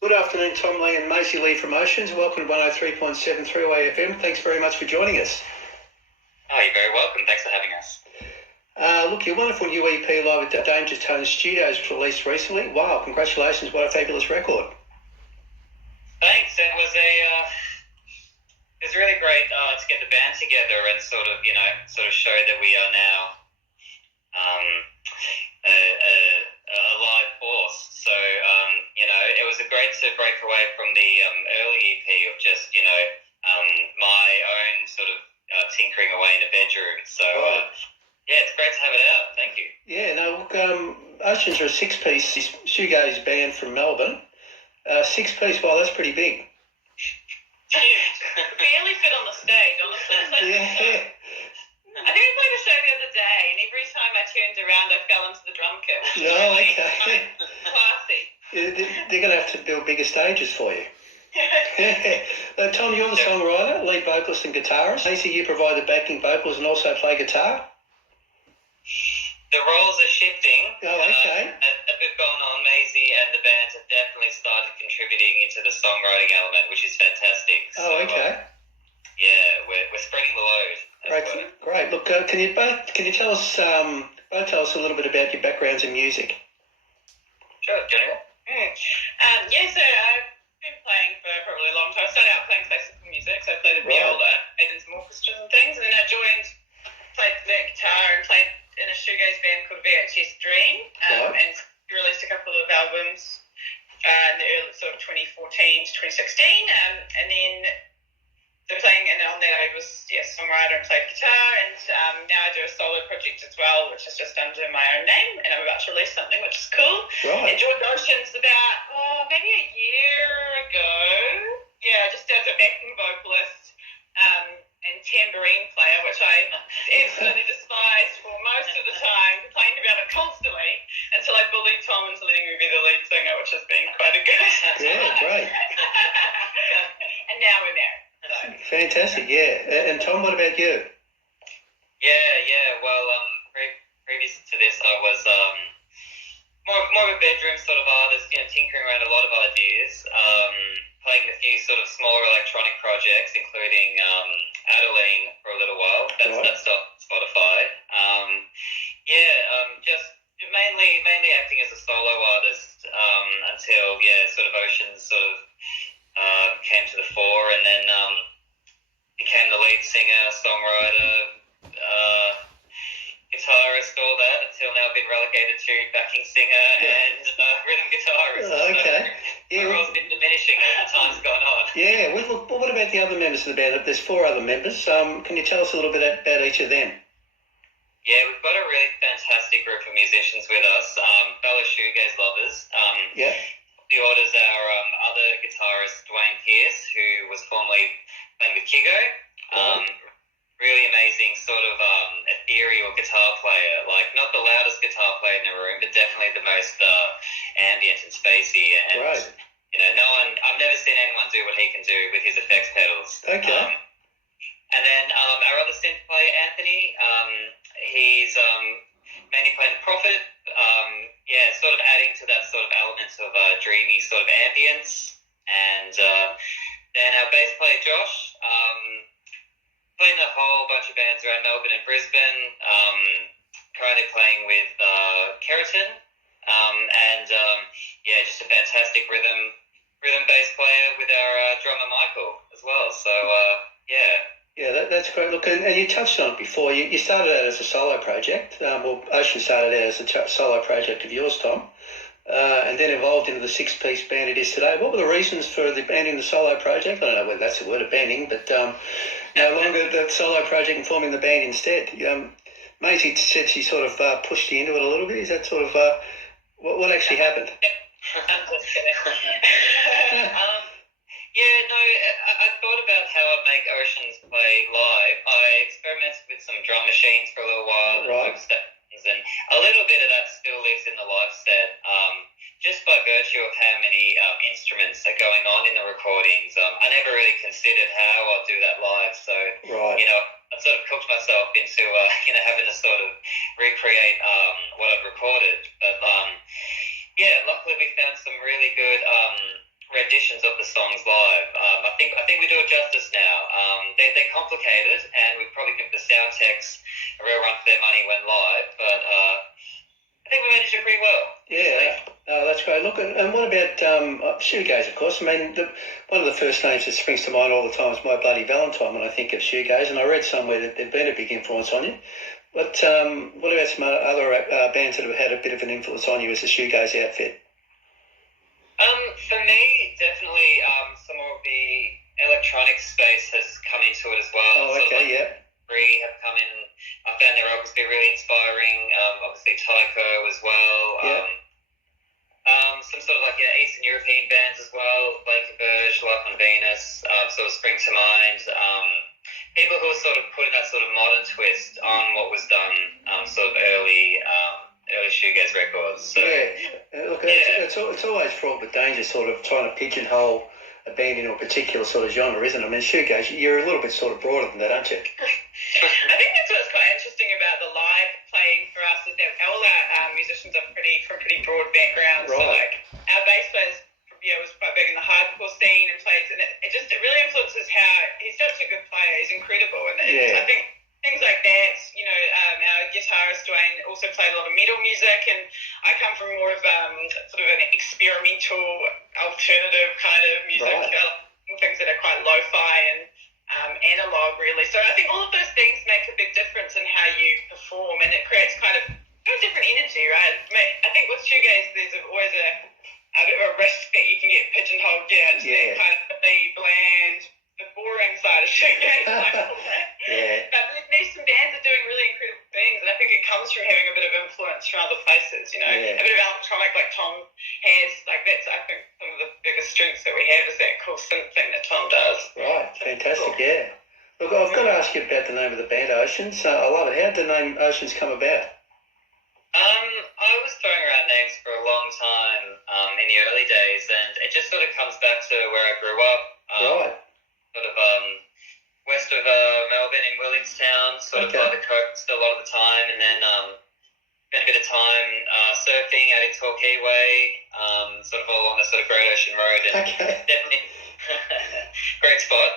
Good afternoon, Tom Lee and Mayzie Lee from Oceans. Welcome to 103.7 3WAY-FM. Thanks very much for joining us. Oh, you're very welcome. Thanks for having us. Look, your wonderful new EP live at Dangerous Tone Studios was released recently. Wow, congratulations. What a fabulous record. Thanks. It was really great to get the band together and sort of show that we are now a live force. So, it was great to break away from the early EP of just, my own sort of tinkering away in a bedroom. So, yeah, it's great to have it out. Thank you. Yeah, no, look, Oceans are a six-piece shoegaze band from Melbourne. Six-piece, wow, that's pretty big. Barely fit on the stage, honestly. Yeah. I think we played a show the other day, and every time I turned around, I fell into the drum kit. Oh, okay. Classy. Yeah, they're going to have to build bigger stages for you. Tom, you're the songwriter, lead vocalist and guitarist. Mayzie, you provide the backing vocals and also play guitar. The roles are shifting. Oh, okay. As we've gone on, Mayzie and the band have definitely started contributing into the songwriting element, which is fantastic. Oh, okay. We're spreading the load. Great. Look, can you tell us both a little bit about your backgrounds in music? Sure, Jennifer. So I've been playing for probably a long time. I started out playing classical music, so I played the viola, played in some orchestras and things, and then I played the guitar and played in a shoegaze band called VHS Dream, and released a couple of albums in the early sort of 2014 to 2016, and then playing, and on that I was songwriter and played guitar, and now I do a solo project as well, which is just under my own name, and I'm about to release something which is cool. Right. And joined Oceans about maybe a year ago. Yeah, just as a backing vocalist and tambourine player, which I absolutely despised for most of the time, complained about it constantly until I bullied Tom into letting me be the lead singer, which has been quite a good. Yeah, great. And now we're married. So. Fantastic, yeah. And Tom, what about you? Yeah. Well, previous to this, I was more of a bedroom sort of artist, tinkering around a lot of ideas, playing a few sort of smaller electronic projects, including Adeline for a little while. That's on Spotify. Just mainly acting as a solo artist until sort of Oceans sort of came to the fore, and then became the lead singer, songwriter, guitarist, all that, until now I've been relegated to backing singer and rhythm guitarist. Okay. So my role's been diminishing as the time's gone on. Yeah, well, what about the other members of the band? There's 4 other members. Can you tell us a little bit about each of them? Yeah, we've got a really fantastic group of musicians with us, fellow shoegaze lovers. The orders our other guitarist, Dwayne Pearce, who was formerly playing with Kigo. Really amazing sort of ethereal guitar player, like not the loudest guitar player in the room, but definitely the most ambient and spacey. And I've never seen anyone do what he can do with his effects pedals. Okay. And then our other synth player, Anthony, he's mainly playing the Prophet. Sort of adding to that sort of element of dreamy sort of ambience. And then our bass player, Josh, playing a whole bunch of bands around Melbourne and Brisbane, currently playing with Keratin, just a fantastic rhythm bass player with our drummer Michael as well. So Yeah, that's great. Look, and you touched on it before. You started out as a solo project. Ocean started out as a solo project of yours, Tom, and then evolved into the 6-piece band it is today. What were the reasons for the banding the solo project? I don't know whether that's the word of banding, but no longer the solo project and forming the band instead. Mayzie said she sort of pushed you into it a little bit. Is that sort of what actually happened? I'm just kidding. I thought about how I'd make Oceans play live. I experimented with some drum machines for a little while, right, and a little bit of that still lives in the live set. Just by virtue of how many instruments are going on in the recordings, I never really considered how I'd do that live. So, I sort of cooked myself into, having to sort of recreate what I'd recorded. But, luckily we found some really good renditions of the songs live. I think we do it justice now. They're complicated, and we probably give the sound techs a real run for their money when live, but I think we managed it pretty well. Yeah, that's great. Look, and what about shoegaze, of course? I mean, one of the first names that springs to mind all the time is My Bloody Valentine when I think of shoegaze, and I read somewhere that they've been a big influence on you. But what about some other bands that have had a bit of an influence on you as a shoegaze outfit? For me, definitely some more of the electronic space has come into it as well. Oh, okay, yeah. Three have come in. I found their albums to be really inspiring. Obviously, Tycho as well. Yeah. Some sort of like Eastern European bands as well. Blake and Burge, Life on Venus, sort of spring to mind. People who are sort of putting that sort of modern twist on what was done sort of early shoegaze records. So, look, it's always fraught with danger, sort of trying to pigeonhole a band into a particular sort of genre, isn't it? I mean, shoegaze, you're a little bit sort of broader than that, aren't you? I think that's what's quite interesting about the live playing for us is that all our musicians are from pretty broad backgrounds. Right. So like our bass player was quite big in the hardcore scene and plays, and it really influences how he's such a good player. He's incredible, and I think things like that. Our guitarist Dwayne also played a lot of metal music, and I come from more of sort of an experimental, alternative kind of music, things that are quite lo-fi and analog, really. So I think all of those things make a big difference in how you perform, and it creates kind of a different energy, right? I think with shoegaze, there's always a bit of a risk that you can get pigeonholed down to that kind of the bland, the boring side of shoegaze. But there's some bands that are doing really incredible things, and I think it comes from having a bit of influence from other places, a bit of electronic like Tom has. Like that's, I think, some of the biggest strengths that we have is that cool synth thing that Tom does. Right, fantastic, yeah. Look, I've got to ask you about the name of the band, Oceans. I love it. How did the name Oceans come about? I was throwing around names for a long time in the early days, and it just sort of comes back to where I grew up. Right. Sort of west of Melbourne in Willingstown, sort of by the coast a lot of the time, and then spent a bit of time surfing out in Torquay, sort of all along the sort of Great Ocean Road, and definitely great spot,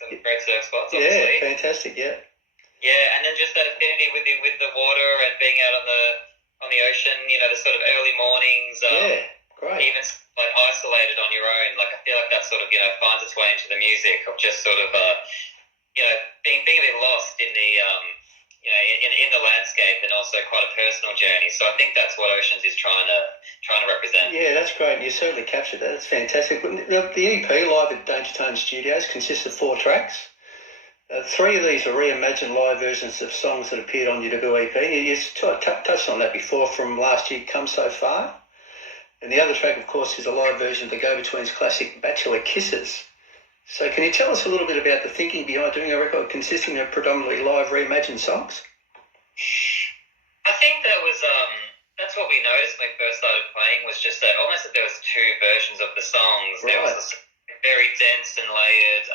some great surf spots, obviously. Yeah, fantastic, yeah. Yeah, and then just that affinity with the water and being out on the ocean, the sort of early mornings. Great. Even like isolated on your own, like I feel like that sort of finds its way into the music of just sort of being a bit lost in the in the landscape, and also quite a personal journey. So I think that's what Oceans is trying to represent. Yeah, that's great. You certainly captured that. That's fantastic. The EP live at Danger Tone Studios consists of 4 tracks. 3 of these are reimagined live versions of songs that appeared on your debut EP. You touched on that before from last year, Come So Far. And the other track, of course, is a live version of the Go-Betweens' classic Bachelor Kisses. So can you tell us a little bit about the thinking behind doing a record consisting of predominantly live reimagined songs? I think that's what we noticed when we first started playing, was just that almost that there was 2 versions of the songs. Right. There was this very dense and layered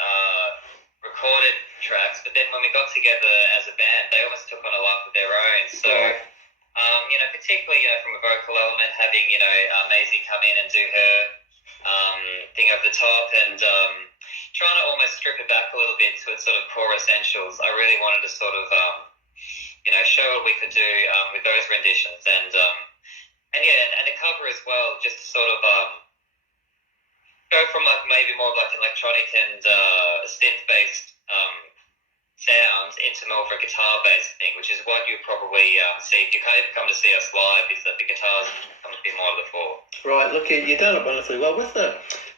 recorded tracks, but then when we got together as a band, they almost took on a life of their own. So, particularly from a vocal element, having Mayzie come in and do her thing over the top, and trying to almost strip it back a little bit to its sort of core essentials. I really wanted to sort of show what we could do with those renditions, and the cover as well, just to sort of go from like maybe more of like an electronic and synth-based sound into more of a guitar-based thing, which is what you probably see if you come to see us live, is that the guitars come to be more to the fore. Right, look, you've done it wonderfully well. With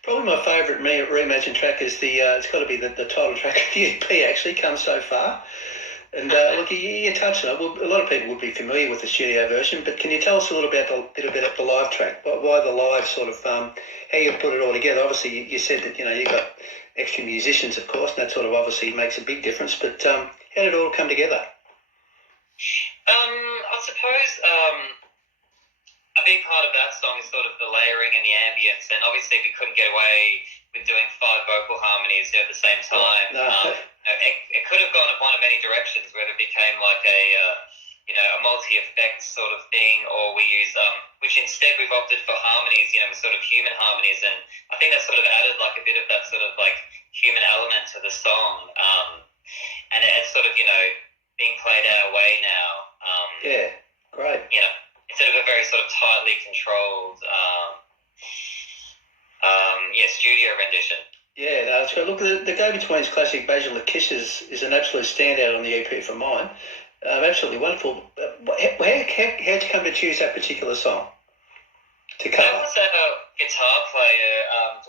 probably my favourite reimagined track is it's got to be the title track of the EP, actually, Come So Far. And look, you touched on it. Well, a lot of people would be familiar with the studio version, but can you tell us a little bit about the live track? Why the live sort of, how you put it all together? Obviously, you said that, you've got extra musicians, of course, and that sort of obviously makes a big difference, but how did it all come together? I suppose a big part of that song is sort of the layering and the ambience, and obviously we couldn't get away with doing 5 vocal harmonies at the same time. It could have gone in one of many directions, whether it became like a multi-effect sort of thing, or we use which instead we've opted for harmonies, sort of human harmonies, and I think that sort of added like a bit of that sort of like human element to the song, and it's sort of, you know, being played our way now. Yeah, great. You know, instead of a very sort of tightly controlled, studio rendition. Yeah, no, it's great. Look, the Go-Betweens classic Bachelor Kisses is an absolute standout on the EP for mine. Absolutely wonderful. How'd you come to choose that particular song to cover? That was a guitar player.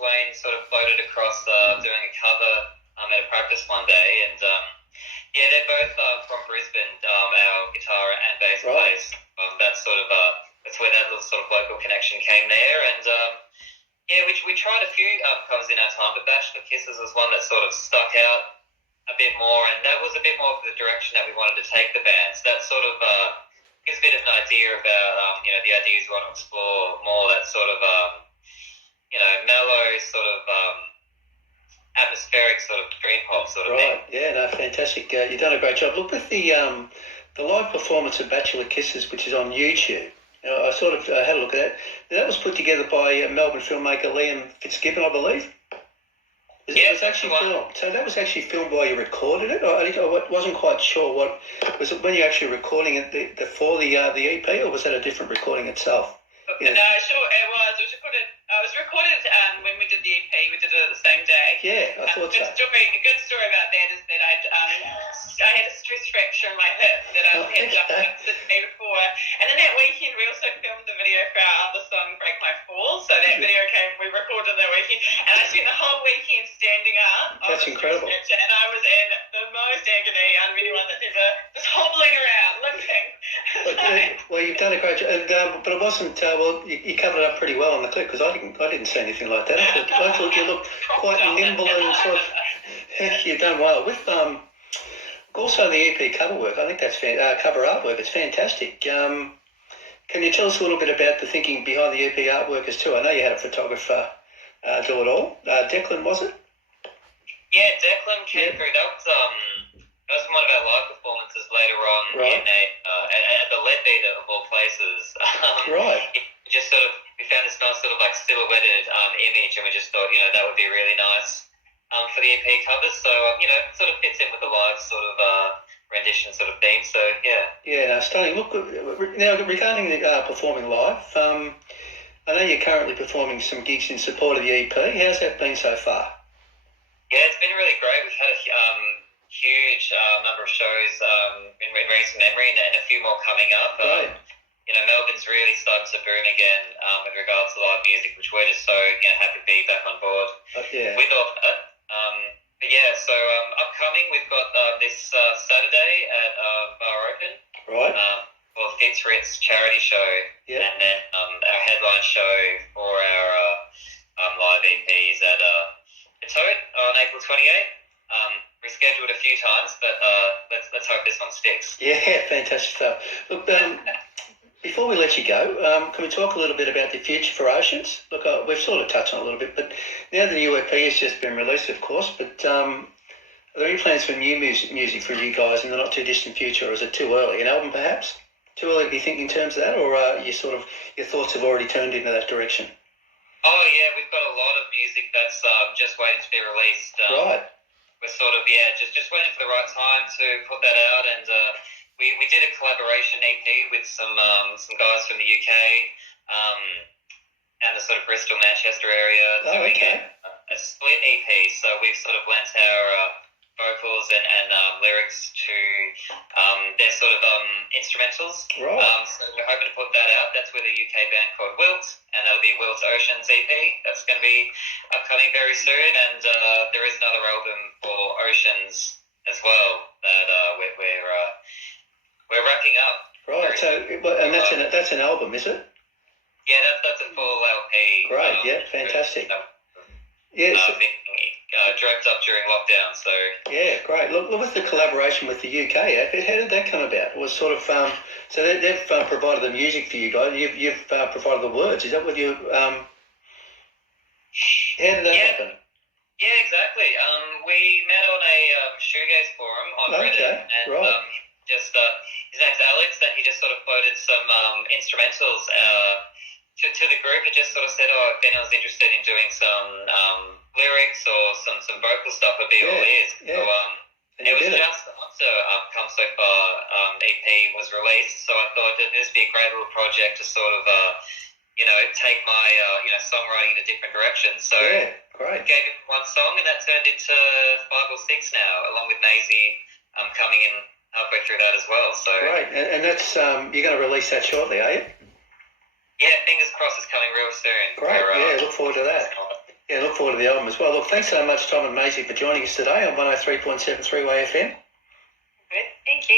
Dwayne sort of floated across doing a cover at a practice one day, and they're both from Brisbane, our guitar and bass players. That's where that little sort of local connection came there, and we tried a few covers in our time, but Bachelor Kisses was one that sort of stuck out a bit more, and that was a bit more of the direction that we wanted to take the band. So that sort of gives a bit of an idea about the ideas we want to explore, more that sort of mellow sort of atmospheric sort of dream pop sort of thing. Right, yeah, no, fantastic. You've done a great job. Look, with the live performance of Bachelor Kisses, which is on YouTube, I sort of had a look at that. That was put together by Melbourne filmmaker Liam Fitzgibbon, I believe. It was actually filmed. So that was actually filmed while you recorded it? I wasn't quite sure. What was it when you actually recording it for the EP, or was that a different recording itself? Yeah. No, sure, it was. It was recorded when we did the EP. We did it the same day. Yeah, I thought so. A good story about that is that I had a stress fracture in my hip that I had done the day before, and then that weekend we also filmed the video for our other song, Break My Fall. So that video we recorded that weekend, and I spent the whole weekend standing up. That's incredible. And I was in the most agony out of anyone that's ever just hobbling around, limping. Well, you've done a great job, but it wasn't. You covered it up pretty well on the clip, because I didn't see anything like that. I thought you looked quite nimble and sort of. You've done well with also the EP cover work. I think that's cover artwork. It's fantastic. Can you tell us a little bit about the thinking behind the EP artwork as too? I know you had a photographer do it all. Declan, was it? Yeah, Declan came through. That was one of our live performances later on at the Leadbeater of all places. Right. We found this nice sort of like silhouetted image, and we just thought, that would be really nice for the EP covers. So, it sort of fits in with the live sort of rendition sort of theme. So, yeah. Yeah, stunning. Look, now regarding the performing live, I know you're currently performing some gigs in support of the EP. How's that been so far? Yeah, it's been really great. We've had a huge number of shows in recent memory, and a few more coming up. Right. Melbourne's really starting to boom again with regards to live music, which we're just so happy to be back on board with all that. So upcoming, we've got this Saturday at Bar Open. Right. For Fitz Ritz charity show, and then our headline show for our live EPs at the Toad on April 28th. Rescheduled a few times, but let's hope this one sticks. Yeah, fantastic stuff. Look, before we let you go, can we talk a little bit about the future for Oceans? Look, we've sort of touched on it a little bit, but now the new EP has just been released, of course, but are there any plans for new music from you guys in the not too distant future, or is it too early? An album, perhaps? Too early to be thinking in terms of that, or your thoughts have already turned into that direction? Oh, yeah, we've got a lot of music that's just waiting to be released. Right. We're sort of, just waiting for the right time to put that out, and we did a collaboration EP with some guys from the UK and the sort of Bristol, Manchester area doing a split EP. So we've sort of lent our vocals and lyrics to their sort of instrumentals. Right. So we're hoping to put that out. That's with a UK band called Wilt, and that'll be Wilt's Oceans EP. That's going to be upcoming very soon, and there is another album for Oceans as well that we're wrapping up. Right. So, and that's an album, is it? Yeah, that's a full LP. Great. Fantastic. Dreamt up during lockdown, so... Yeah, great. Look, with the collaboration with the UK, how did that come about? It was sort of... so they've provided the music for you guys. You've provided the words. Is that what you... how did that happen? Yeah, exactly. We met on a shoegaze forum on Reddit. And, right. His name's Alex, and he just sort of floated some instrumentals to the group, and just sort of said, if anyone's interested in doing some all ears. Yeah. So, it was just after Come So Far EP was released, so I thought that this would be a great little project to sort of, take my, songwriting in a different direction. So great. Gave it one song, and that turned into 5 or 6 now, along with Mayzie coming in halfway through that as well. So great, and that's you're going to release that shortly, are you? Yeah, fingers crossed it's coming real soon. Great, look forward to that. Yeah, look forward to the album as well. Look, thanks so much, Tom and Mayzie, for joining us today on 103.7 3WAY-FM. Good, thank you.